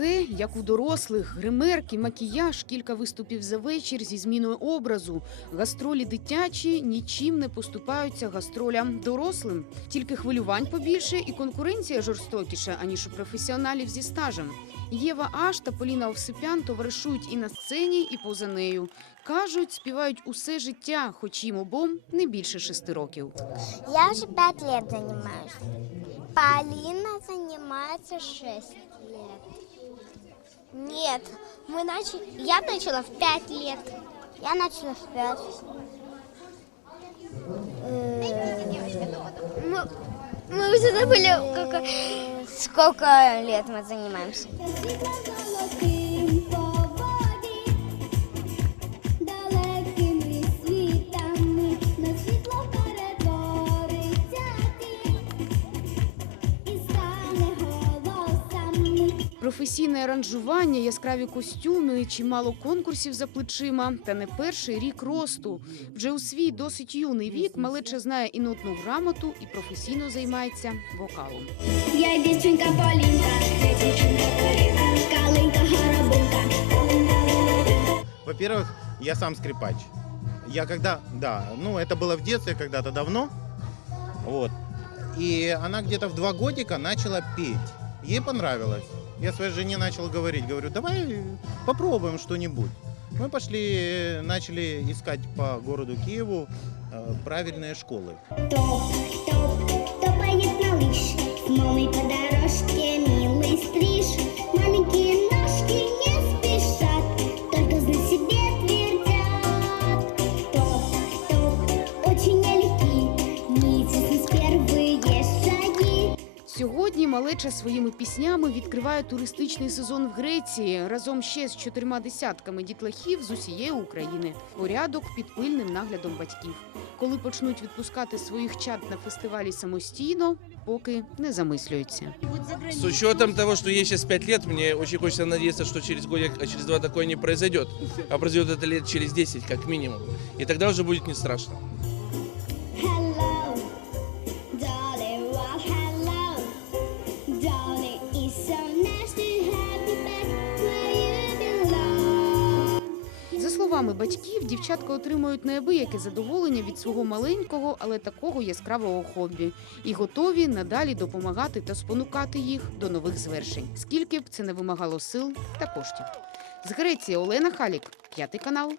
все як у дорослих: гримерки, макіяж, кілька виступів за вечір зі зміною образу. Гастролі дитячі нічим не поступаються гастролям дорослим. Тільки хвилювань побільше і конкуренція жорстокіша, аніж у професіоналів зі стажем. Єва Аш та Поліна Овсипян товаришують і на сцені, і поза нею. Кажуть, співають усе життя, хоч їм обом не більше шести років. Я уже пять лет занимаюсь. Полина занимается шесть лет. Мы начали. Я начала в пять лет. Я начала в пять. Мы, мы уже забыли, сколько лет мы занимаемся. Професійне аранжування, яскраві костюми, чимало конкурсів за плечима, та не перший рік росту. Вже у свій досить юний вік малеча знає і нотну грамоту, і професійно займається вокалом. Я дівчинка Полінка, я дівчинка Полінка, калинка горобинка. Во-первых, я сам скрипач. Я когда, да, ну это было в детстве когда-то давно, вот. И она где-то в два годика начала петь. Ей понравилось. Я своей жене начал говорить, говорю, давай попробуем что-нибудь. Мы пошли, начали искать по городу Киеву э, правильные школы. Топ, топ, топает малыш, с мамой по малеча своїми піснями відкриває туристичний сезон в Греції разом ще з чотирма десятками дітлахів з усієї України. Порядок під пильним наглядом батьків. Коли почнуть відпускати своїх чад на фестивалі самостійно, поки не замислюються. С учетом того, что ей сейчас 5 лет, мне очень хочется надеяться, что через годик, а через два такое не произойдет. А произойдет это лет через 10, как минимум. И тогда уже будет не страшно. Словами батьків, дівчатка отримують неабияке задоволення від свого маленького, але такого яскравого хобі, і готові надалі допомагати та спонукати їх до нових звершень, скільки б це не вимагало сил та коштів. З Греції Олена Халік, п'ятий канал.